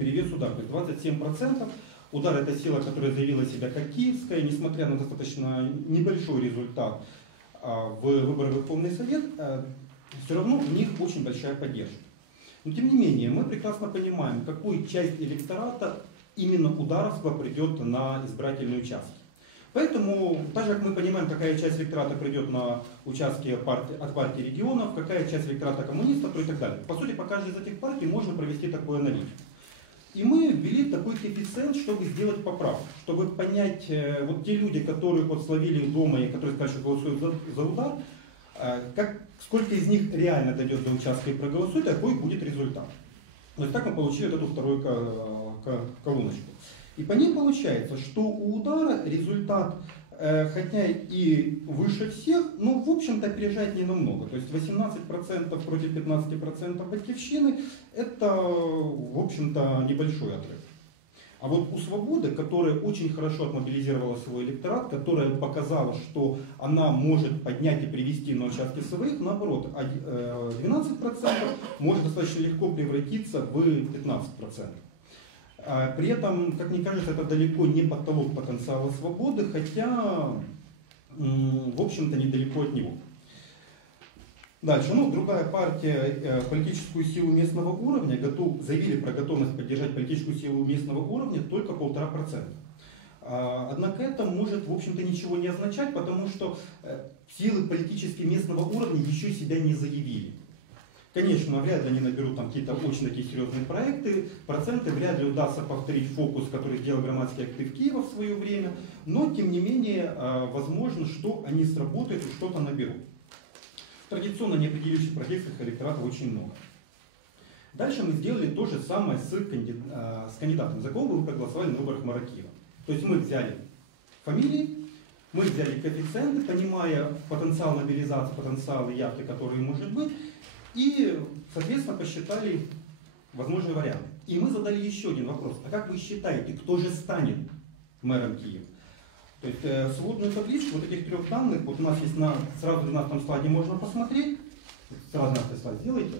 перевес удар, то есть 27%. Удар это сила, которая заявила себя как киевская, несмотря на достаточно небольшой результат а, в выборах Верховный Совет, а, все равно у них очень большая поддержка. Но тем не менее, мы прекрасно понимаем, какую часть электората именно ударовского придет на избирательные участки. Поэтому, так же как мы понимаем, какая часть электората придет на участки от партии регионов, какая часть электората коммунистов и так далее. По сути, по каждой из этих партий можно провести такую аналитику. И мы ввели такой коэффициент, чтобы сделать поправку, чтобы понять, э, вот те люди, которые вот словили дома и которые сказали, что голосуют за, за удар, э, как, сколько из них реально дойдет до участка и проголосует, какой будет результат. Есть так мы получили вот эту вторую колоночку. И по ней получается, что у удара результат, э, хотя и выше всех, но в общем-то опережает не намного. То есть 18% против 15% батькивщины, это в общем-то небольшой отрыв. А вот у Свободы, которая очень хорошо отмобилизировала свой электорат, которая показала, что она может поднять и привести на участки своих, наоборот, 12% э, может достаточно легко превратиться в 15%. А при этом, как мне кажется, это далеко не потолок потенциала свободы, хотя, в общем-то, недалеко от него. Дальше, ну, другая партия, э, политическую силу местного уровня, готов, заявили про готовность поддержать политическую силу местного уровня только полтора процента. А, однако это может, в общем-то, ничего не означать, потому что э, силы политические местного уровня еще себя не заявили. Конечно, вряд ли они наберут там какие-то очень такие серьезные проекты, проценты вряд ли удастся повторить фокус, который сделал громадский актив Киева в свое время, но тем не менее а, возможно, что они сработают и что-то наберут. Традиционно неопределивших профессиях электората очень много. Дальше мы сделали то же самое с, канди... А, с кандидатом, за кого вы проголосовали на выборах Маракиева. То есть мы взяли фамилии, мы взяли коэффициенты, понимая потенциал мобилизации, потенциал явки, которые может быть, и, соответственно, посчитали возможные варианты. И мы задали еще один вопрос. А как вы считаете, кто же станет мэром Киева? То есть э, сводную табличку вот этих трех данных, вот у нас есть на сразу на 12 слайде можно посмотреть, сразу 12 слайд сделайте,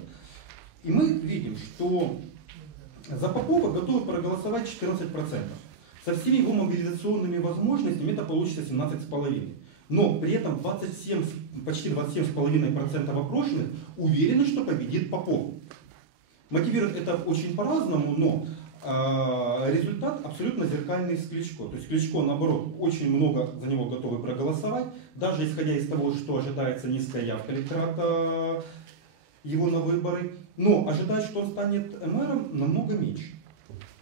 и мы видим, что за Попова готовы проголосовать 14%. Со всеми его мобилизационными возможностями это получится 17,5%. Но при этом 27, почти 27,5% опрошенных уверены, что победит Попов. Мотивирует это очень по-разному, но э, результат абсолютно зеркальный с Кличко. То есть Кличко, наоборот, очень много за него готовы проголосовать, даже исходя из того, что ожидается низкая явка электората его на выборы. Но ожидать, что он станет мэром, намного меньше.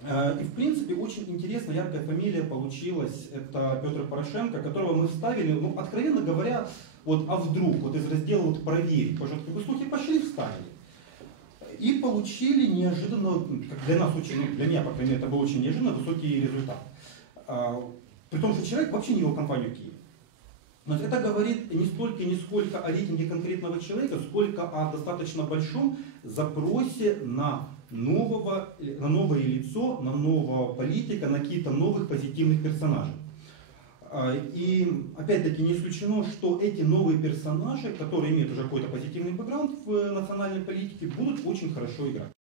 Э, и в принципе очень интересная, яркая фамилия получилась. Это Петр Порошенко, которого мы вставили, ну, откровенно говоря, вот, а вдруг, вот из раздела вот проверить, пожалуйста, как бы слухи пошли, вставили. И получили неожиданно, как для нас очень, ну, для меня, по крайней мере, это был очень неожиданно высокий результат. А, при том, что человек вообще не вел компанию Киев. Но это говорит не столько не сколько о рейтинге конкретного человека, сколько о достаточно большом запросе на нового, на новое лицо, на нового политика, на какие-то новых позитивных персонажей. А, и опять-таки не исключено, что эти новые персонажи, которые имеют уже какой-то позитивный бэкграунд в национальной политике, будут очень хорошо играть.